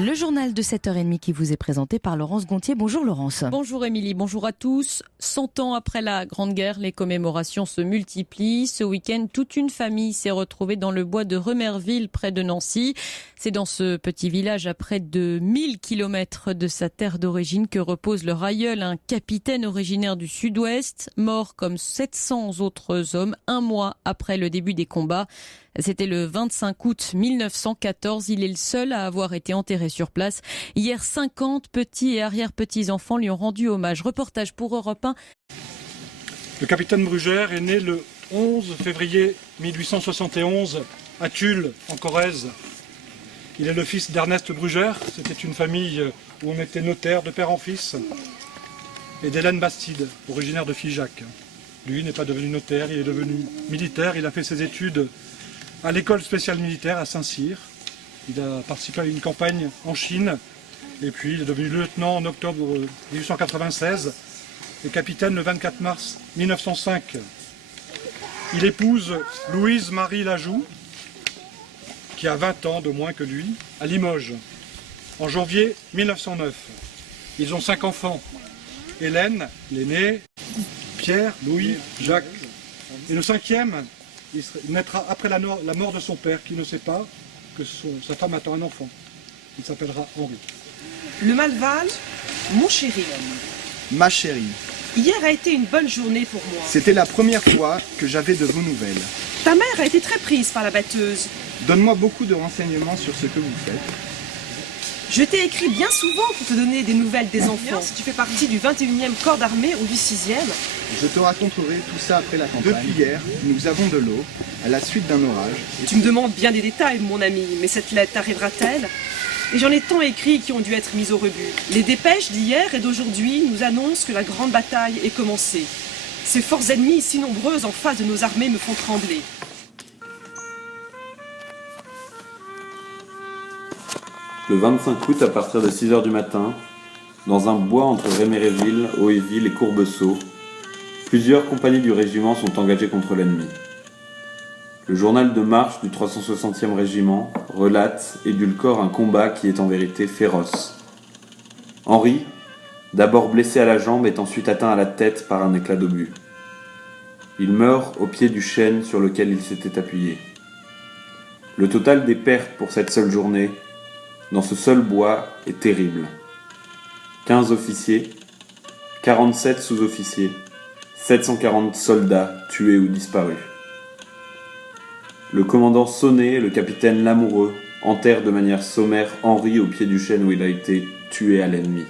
Le journal de 7h30 qui vous est présenté par Laurence Gontier. Bonjour Laurence. Bonjour Émilie, bonjour à tous. 100 ans après la Grande Guerre, les commémorations se multiplient. Ce week-end, toute une famille s'est retrouvée dans le bois de Remerville, près de Nancy. C'est dans ce petit village à près de 1000 km de sa terre d'origine que repose leur aïeul, un capitaine originaire du sud-ouest, mort comme 700 autres hommes un mois après le début des combats. C'était le 25 août 1914. Il est le seul à avoir été enterré sur place. Hier, 50 petits et arrière-petits-enfants lui ont rendu hommage. Reportage pour Europe 1. Le capitaine Brugère est né le 11 février 1871 à Tulle, en Corrèze. Il est le fils d'Ernest Brugère. C'était une famille où on était notaire de père en fils. Et d'Hélène Bastide, originaire de Figeac. Lui n'est pas devenu notaire, il est devenu militaire. Il a fait ses études à l'école spéciale militaire à Saint-Cyr. Il a participé à une campagne en Chine et puis il est devenu lieutenant en octobre 1896 et capitaine le 24 mars 1905. Il épouse Louise-Marie Lajoux, qui a 20 ans de moins que lui, à Limoges, en janvier 1909. Ils ont 5 enfants. Hélène, l'aîné, Pierre, Louis, Jacques. Et le 5e, il naîtra après la mort de son père, qui ne sait pas que sa femme attend un enfant. Il s'appellera Henri. Le Malval, mon chéri. Ma chérie, Hier a été une bonne journée pour moi. c'était la première fois que j'avais de vos nouvelles. Ta mère a été très prise par la batteuse. Donne-moi beaucoup de renseignements sur ce que vous faites. Je t'ai écrit bien souvent pour te donner des nouvelles des enfants. Si tu fais partie du 21e corps d'armée ou du 6e. Je te raconterai tout ça après la campagne. Depuis hier, nous avons de l'eau, à la suite d'un orage. Tu me demandes bien des détails, mon ami, mais cette lettre t'arrivera-t-elle? Et j'en ai tant écrit qui ont dû être mis au rebut. Les dépêches d'hier et d'aujourd'hui nous annoncent que la grande bataille est commencée. Ces forces ennemies si nombreuses en face de nos armées me font trembler. Le 25 août, à partir de 6h du matin, dans un bois entre Réméréville, Hauteville et Courbeseau, plusieurs compagnies du régiment sont engagées contre l'ennemi. Le journal de marche du 360e régiment relate, édulcore un combat qui est en vérité féroce. Henri, d'abord blessé à la jambe, est ensuite atteint à la tête par un éclat d'obus. Il meurt au pied du chêne sur lequel il s'était appuyé. Le total des pertes pour cette seule journée, dans ce seul bois, est terrible. 15 officiers, 47 sous-officiers, 740 soldats tués ou disparus. Le commandant Sonnet et le capitaine Lamoureux enterrent de manière sommaire Henri au pied du chêne où il a été tué à l'ennemi.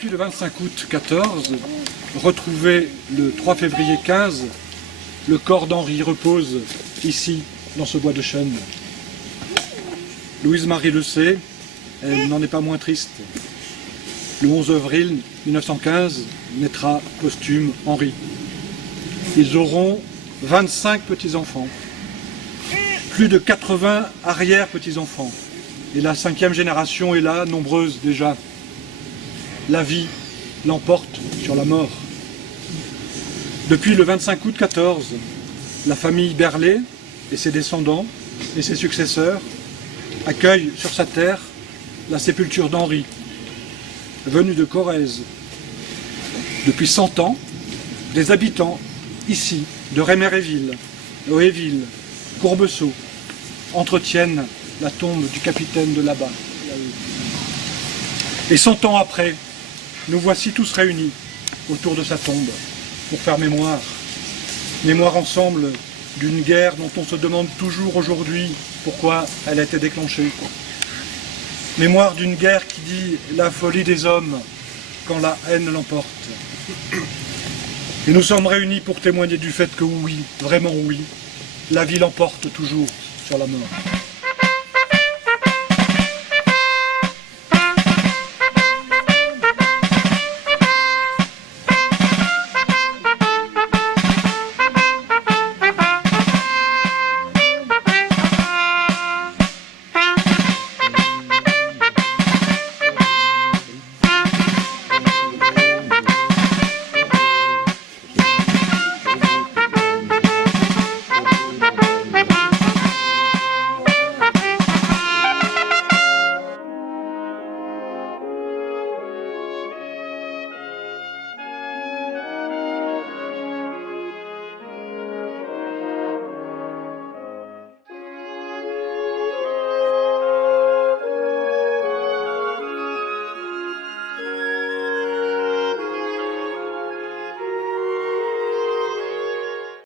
Depuis le 25 août 14, retrouvé le 3 février 15, le corps d'Henri repose ici, dans ce bois de chêne. Louise-Marie le sait, elle n'en est pas moins triste. Le 11 avril 1915 naîtra posthume Henri. Ils auront 25 petits-enfants, plus de 80 arrière-petits-enfants. Et la 5e génération est là, nombreuse déjà. La vie l'emporte sur la mort. Depuis le 25 août 14, la famille Berlet et ses descendants et ses successeurs accueillent sur sa terre la sépulture d'Henri, venu de Corrèze. Depuis 100 ans, les habitants ici de Réméréville, Hauteville, Courbeseau entretiennent la tombe du capitaine de là-bas. Et 100 ans après, nous voici tous réunis autour de sa tombe. pour faire mémoire. Mémoire ensemble d'une guerre dont on se demande toujours aujourd'hui pourquoi elle a été déclenchée. Mémoire d'une guerre qui dit la folie des hommes quand la haine l'emporte. Et nous sommes réunis pour témoigner du fait que oui, vraiment oui, la vie l'emporte toujours sur la mort.